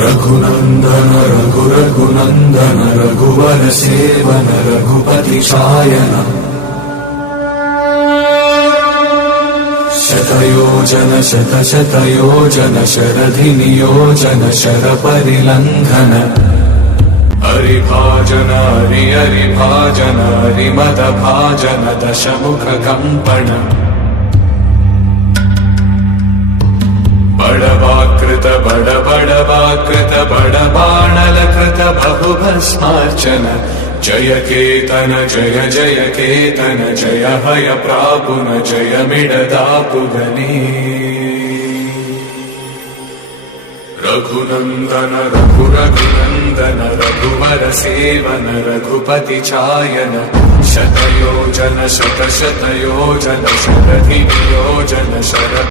रघुनंदन रघुनंदन रघुवर seven Raghupati Shayan शतयोजन शतशतयोजन शरधि नियोजन sir परिलंघन हरिभाजन हरिभाजन हरिमद भाजन दशमुख कंपन बड़वाकृत बड़वाकृत बड़बाणलकृत बहुभस्मार्चन जय केतन जय जय केतन जय हय प्रापुन जय मिडदापुगनी रघुनंदन रघुनंदन रघुवर सेवन रघुपति चायन शतयोजन शतशतयोजन शरधि नियोजन शर